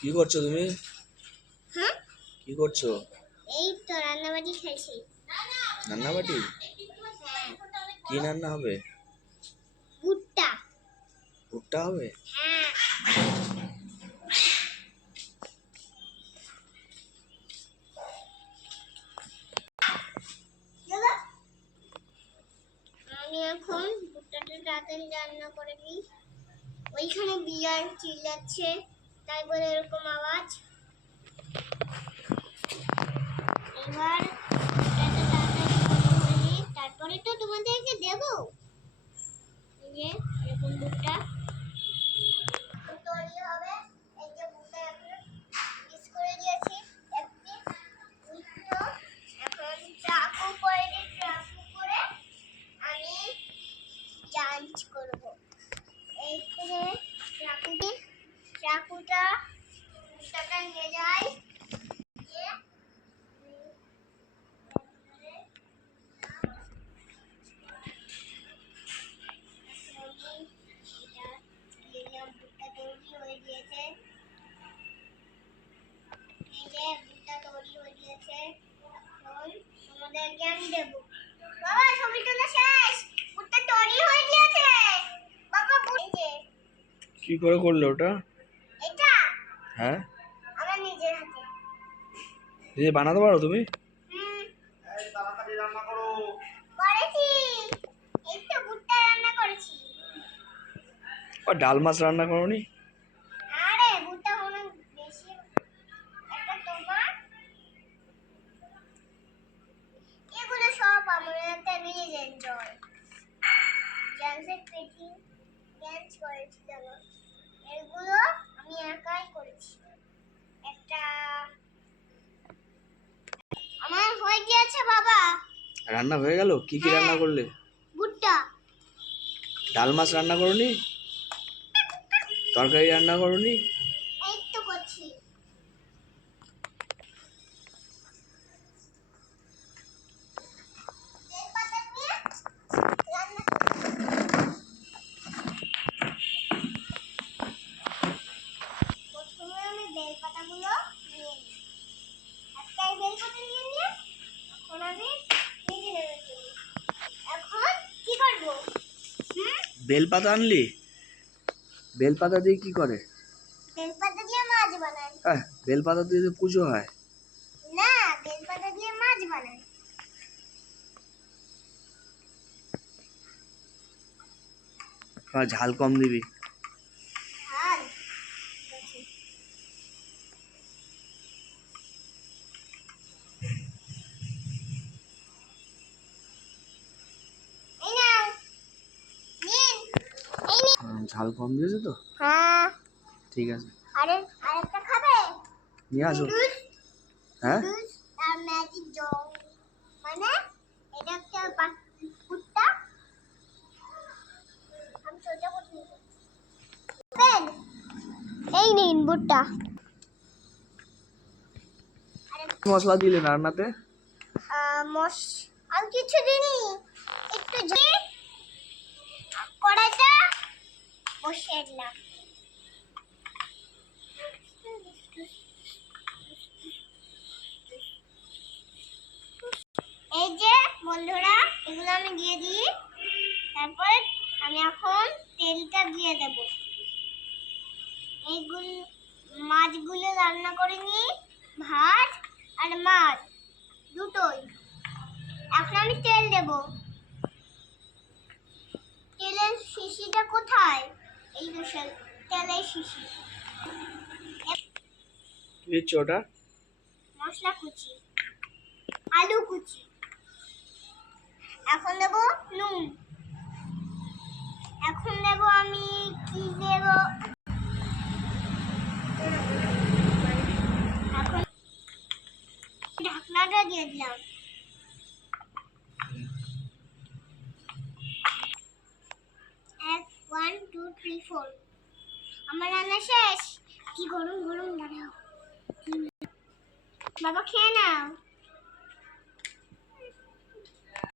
কি করছো তুমি? হ্যাঁ, কি করছো? এই তো রান্নাবাড়ি খেয়েছি। রান্নাবাটি? হ্যাঁ, কি রান্না হবে? ভুট্টা। ভুট্টা হবে? হ্যাঁ, দাদা, আমি এখন ভুট্টাটা তাড়াতাড়ি রান্না করে নিই। ওইখানে বিড়াল চিল্লাচ্ছে, তাই বলে এরকম আওয়াজ। এবার ভুট্টাটা তাড়াতাড়ি করে নিই, তারপরে তো তোমাদেরকে দেবো। এই যে এরকম ভুট্টা তৈরি হবে। এই যে ভুট্টা এখন পিস করে দিয়েছি এক পিস। তো এখন চাকু করে আমি জাঞ্চ করব। এইখানে চাকুটা ভুট্টাটা নিয়ে যাই। দিয়ে ভুট্টা তৈরি হয়ে গিয়েছে। এই যে ভুট্টা তৈরি হয়ে গিয়েছে। এখন তোমাদেরকে আমি দেবো। বাবা, ছবি তোলা শেষ। ভুট্টা তৈরি হয়ে গিয়েছে। বাবা, এই যে কি করে করলে ওটা? এটা হ্যাঁ, আমার নিজের হাতে। এই বানাতে পারো তুমি? হুম, এই তাড়াতাড়ি রান্না করো। করেছি, এই তো ভুট্টা রান্না করেছি। ও ডাল মাছ রান্না করোনি? আরে ভুট্টা কোনো বেশি একটা তোমার এগুলো সব আমার একটা রিলিজ এনজয় জেন্সের পেটি ড্যান্স করেছিলাম। এগুলো আমি একাই করেছি। একটা আমার হয়ে গিয়েছে বাবা। রান্না হয়ে গেল? কি কি রান্না করলে? ভুট্টা। ডাল মাছ রান্না করোনি? তরকারি রান্না করোনি? এই তো করছি। তেজপাতা দিয়ে রান্না প্রথমে আমি বেলপাতাগুলো নিয়ে নিই। একটাই বেলপাতা নিয়ে এখন আমি ভেজে নেব। এখন কি করব? বেলপাতা আনলি? বেলপাতা দিয়ে কি করে? বেলপাতা দিয়ে মাছ বানাই। বেলপাতা দিয়ে তো পুজো হয়। না, বেলপাতা দিয়ে মাছ বানাই। ঝাল কম দিবি। ঝাল এই নাও, নিন, এই নিন। ঝাল কম দিয়েছে তো? হ্যাঁ, ঠিক আছে, আরেকটা খাবে? নিয়ে আসো। হ্যাঁ, নুডলস আর ম্যাজিক জং, মানে এটা একটা ভুট্টা। আমি সোজা করতে পেন, এই নিন ভুট্টা। মশলা দিলে রান্নাতে? আর কিছু দিনই একটু কড়াইটা বসিয়ে দিলাম। এই যে বন্ধুরা, এগুলো আমি দিয়ে দিই। তারপর আমি এখন তেলটা দিয়ে দেব। এইগুলো মাছগুলো রান্না করে নিই, ভাত আর মাছ দুটোই। এখন আমি তেল দেব। তেলের শিশিটা কোথায়? এই তো তেলের শিশি। কি দিচ্ছ ওটা? মশলা কুচি, আলু কুচি। এখন দেব নুন। এখন দেব আমি কি দেব? এখন ঢাকনাটা দিয়ে দিলাম। 1 2 3 4। আমার রান্না শেষ। কি গরম গরম দাঁড়াও। বাবা খেয়ে নাও।